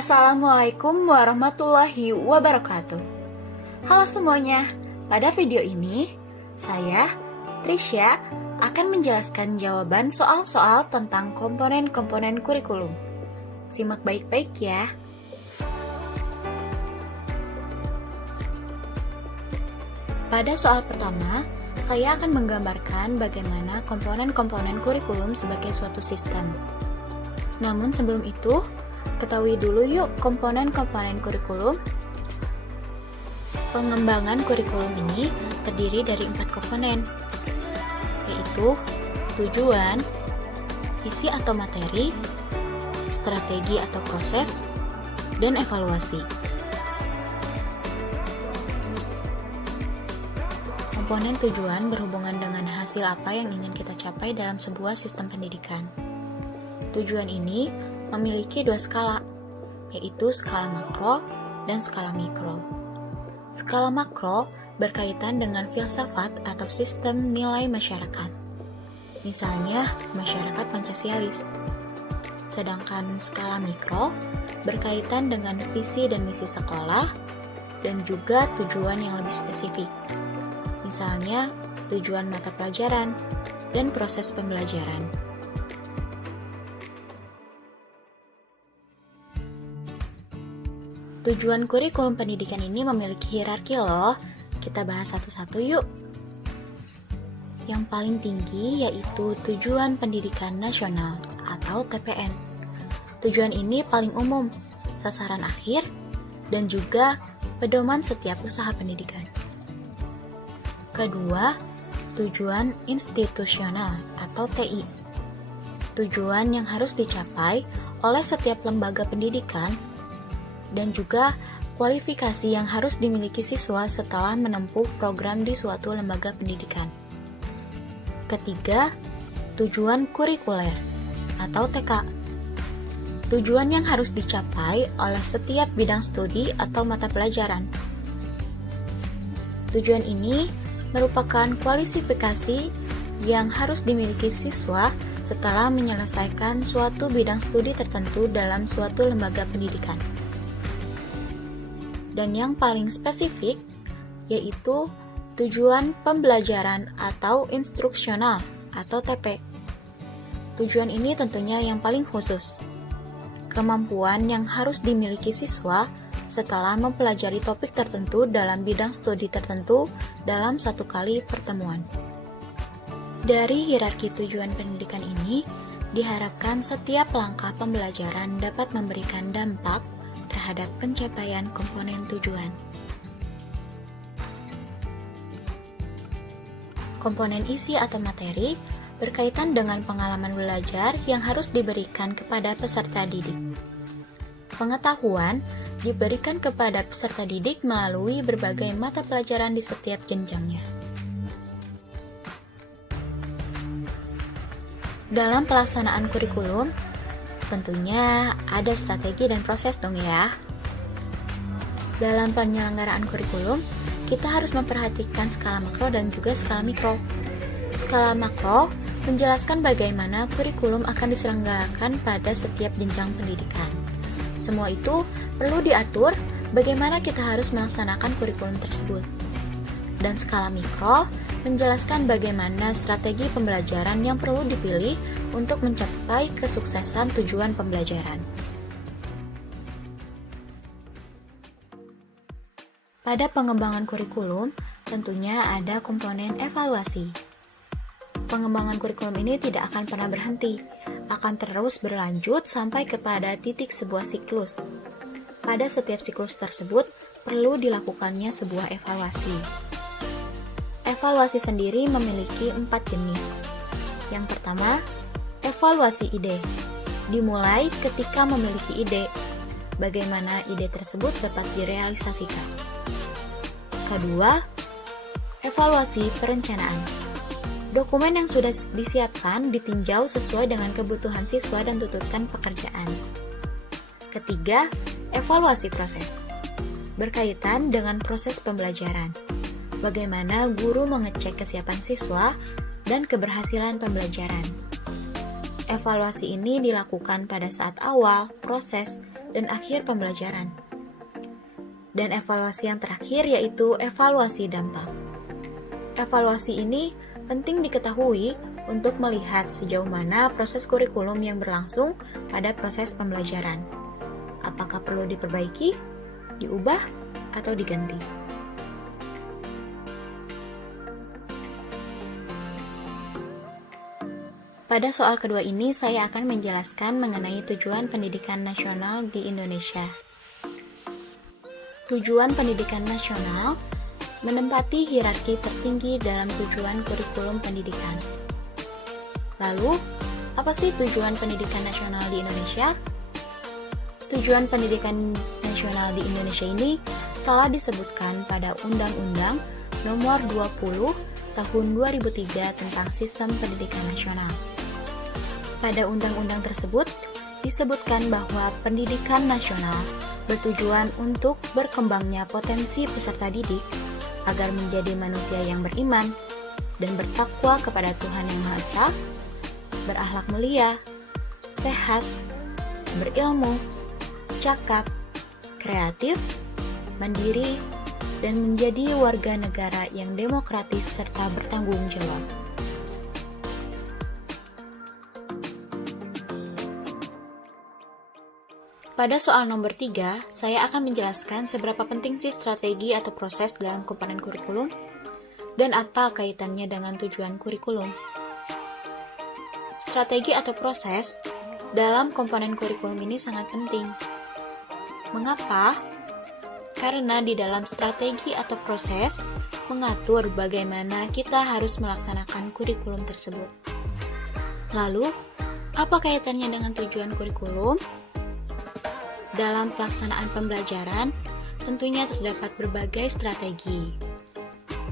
Assalamualaikum warahmatullahi wabarakatuh. Halo semuanya, pada video ini saya, Trisha, akan menjelaskan jawaban soal-soal tentang komponen-komponen kurikulum. Simak baik-baik ya. Pada soal pertama, saya akan menggambarkan bagaimana komponen-komponen kurikulum sebagai suatu sistem. Namun sebelum itu, ketahui dulu yuk komponen-komponen kurikulum. Pengembangan kurikulum ini terdiri dari 4 komponen, yaitu tujuan, isi atau materi, strategi atau proses, dan evaluasi. Komponen tujuan berhubungan dengan hasil apa yang ingin kita capai dalam sebuah sistem pendidikan. Tujuan ini memiliki 2 skala, yaitu skala makro dan skala mikro. Skala makro berkaitan dengan filsafat atau sistem nilai masyarakat. Misalnya, masyarakat Pancasialis. Sedangkan skala mikro berkaitan dengan visi dan misi sekolah dan juga tujuan yang lebih spesifik. Misalnya, tujuan mata pelajaran dan proses pembelajaran. Tujuan kurikulum pendidikan ini memiliki hierarki loh. Kita bahas satu-satu yuk. Yang paling tinggi yaitu tujuan pendidikan nasional atau TPN. Tujuan ini paling umum, sasaran akhir, dan juga pedoman setiap usaha pendidikan. Kedua, tujuan institusional atau TI. Tujuan yang harus dicapai oleh setiap lembaga pendidikan dan juga kualifikasi yang harus dimiliki siswa setelah menempuh program di suatu lembaga pendidikan. Ketiga, tujuan kurikuler atau TK. Tujuan yang harus dicapai oleh setiap bidang studi atau mata pelajaran. Tujuan ini merupakan kualifikasi yang harus dimiliki siswa setelah menyelesaikan suatu bidang studi tertentu dalam suatu lembaga pendidikan. Dan yang paling spesifik yaitu tujuan pembelajaran atau instruksional atau TP. Tujuan ini tentunya yang paling khusus. Kemampuan yang harus dimiliki siswa setelah mempelajari topik tertentu dalam bidang studi tertentu dalam satu kali pertemuan. Dari hierarki tujuan pendidikan ini, diharapkan setiap langkah pembelajaran dapat memberikan dampak terhadap pencapaian komponen tujuan. Komponen isi atau materi berkaitan dengan pengalaman belajar yang harus diberikan kepada peserta didik. Pengetahuan diberikan kepada peserta didik melalui berbagai mata pelajaran di setiap jenjangnya. Dalam pelaksanaan kurikulum, tentunya ada strategi dan proses dong ya. Dalam penyelenggaraan kurikulum, kita harus memperhatikan skala makro dan juga skala mikro. Skala makro menjelaskan bagaimana kurikulum akan diselenggarakan pada setiap jenjang pendidikan. Semua itu perlu diatur bagaimana kita harus melaksanakan kurikulum tersebut. Dan skala mikro menjelaskan bagaimana strategi pembelajaran yang perlu dipilih untuk mencapai kesuksesan tujuan pembelajaran. Pada pengembangan kurikulum, tentunya ada komponen evaluasi. Pengembangan kurikulum ini tidak akan pernah berhenti, akan terus berlanjut sampai kepada titik sebuah siklus. Pada setiap siklus tersebut, perlu dilakukannya sebuah evaluasi. Evaluasi sendiri memiliki 4 jenis. Yang pertama, evaluasi ide. Dimulai ketika memiliki ide, bagaimana ide tersebut dapat direalisasikan. Kedua, evaluasi perencanaan. Dokumen yang sudah disiapkan ditinjau sesuai dengan kebutuhan siswa dan tuntutan pekerjaan. Ketiga, evaluasi proses. Berkaitan dengan proses pembelajaran. Bagaimana guru mengecek kesiapan siswa dan keberhasilan pembelajaran. Evaluasi ini dilakukan pada saat awal, proses, dan akhir pembelajaran. Dan evaluasi yang terakhir yaitu evaluasi dampak. Evaluasi ini penting diketahui untuk melihat sejauh mana proses kurikulum yang berlangsung pada proses pembelajaran. Apakah perlu diperbaiki, diubah, atau diganti? Pada soal kedua ini, saya akan menjelaskan mengenai tujuan pendidikan nasional di Indonesia. Tujuan pendidikan nasional menempati hierarki tertinggi dalam tujuan kurikulum pendidikan. Lalu, apa sih tujuan pendidikan nasional di Indonesia? Tujuan pendidikan nasional di Indonesia ini telah disebutkan pada Undang-Undang Nomor 20 Tahun 2003 tentang Sistem Pendidikan Nasional. Pada undang-undang tersebut, disebutkan bahwa pendidikan nasional bertujuan untuk berkembangnya potensi peserta didik agar menjadi manusia yang beriman dan bertakwa kepada Tuhan Yang Maha Esa, berakhlak mulia, sehat, berilmu, cakap, kreatif, mandiri, dan menjadi warga negara yang demokratis serta bertanggung jawab. Pada soal nomor 3, saya akan menjelaskan seberapa penting sih strategi atau proses dalam komponen kurikulum dan apa kaitannya dengan tujuan kurikulum. Strategi atau proses dalam komponen kurikulum ini sangat penting. Mengapa? Karena di dalam strategi atau proses mengatur bagaimana kita harus melaksanakan kurikulum tersebut. Lalu, apa kaitannya dengan tujuan kurikulum? Dalam pelaksanaan pembelajaran, tentunya terdapat berbagai strategi.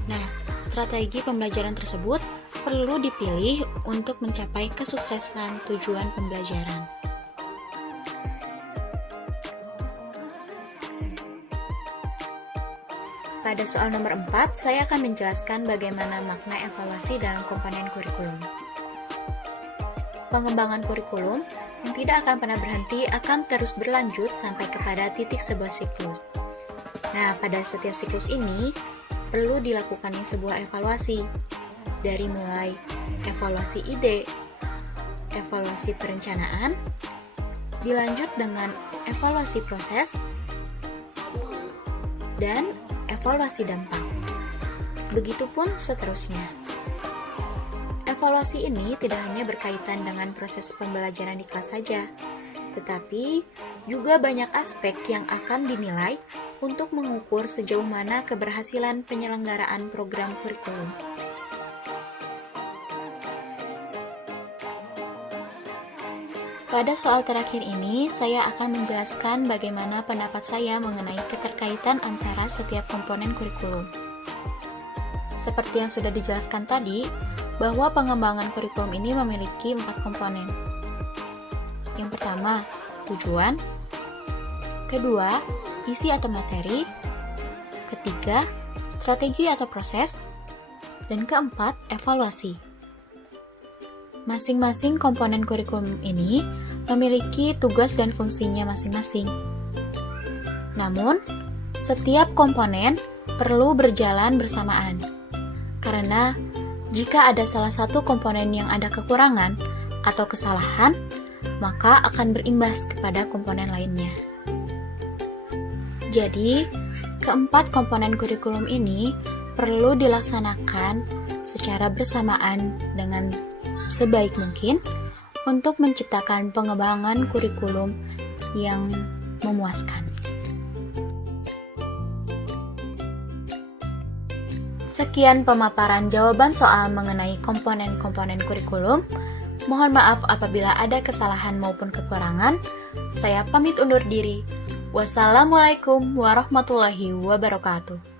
Nah, strategi pembelajaran tersebut perlu dipilih untuk mencapai kesuksesan tujuan pembelajaran. Pada soal nomor 4, saya akan menjelaskan bagaimana makna evaluasi dalam komponen kurikulum. Pengembangan kurikulum yang tidak akan pernah berhenti akan terus berlanjut sampai kepada titik sebuah siklus. Nah, pada setiap siklus ini perlu dilakukannya sebuah evaluasi, dari mulai evaluasi ide, evaluasi perencanaan, dilanjut dengan evaluasi proses, dan evaluasi dampak. Begitupun seterusnya. Evaluasi ini tidak hanya berkaitan dengan proses pembelajaran di kelas saja, tetapi juga banyak aspek yang akan dinilai untuk mengukur sejauh mana keberhasilan penyelenggaraan program kurikulum. Pada soal terakhir ini, saya akan menjelaskan bagaimana pendapat saya mengenai keterkaitan antara setiap komponen kurikulum. Seperti yang sudah dijelaskan tadi, bahwa pengembangan kurikulum ini memiliki 4 komponen. Yang pertama, tujuan. Kedua, isi atau materi. Ketiga, strategi atau proses. Dan keempat, evaluasi. Masing-masing komponen kurikulum ini memiliki tugas dan fungsinya masing-masing. Namun, setiap komponen perlu berjalan bersamaan. Karena jika ada salah satu komponen yang ada kekurangan atau kesalahan, maka akan berimbas kepada komponen lainnya. Jadi, keempat komponen kurikulum ini perlu dilaksanakan secara bersamaan dengan sebaik mungkin untuk menciptakan pengembangan kurikulum yang memuaskan. Sekian pemaparan jawaban soal mengenai komponen-komponen kurikulum. Mohon maaf apabila ada kesalahan maupun kekurangan. Saya pamit undur diri. Wassalamualaikum warahmatullahi wabarakatuh.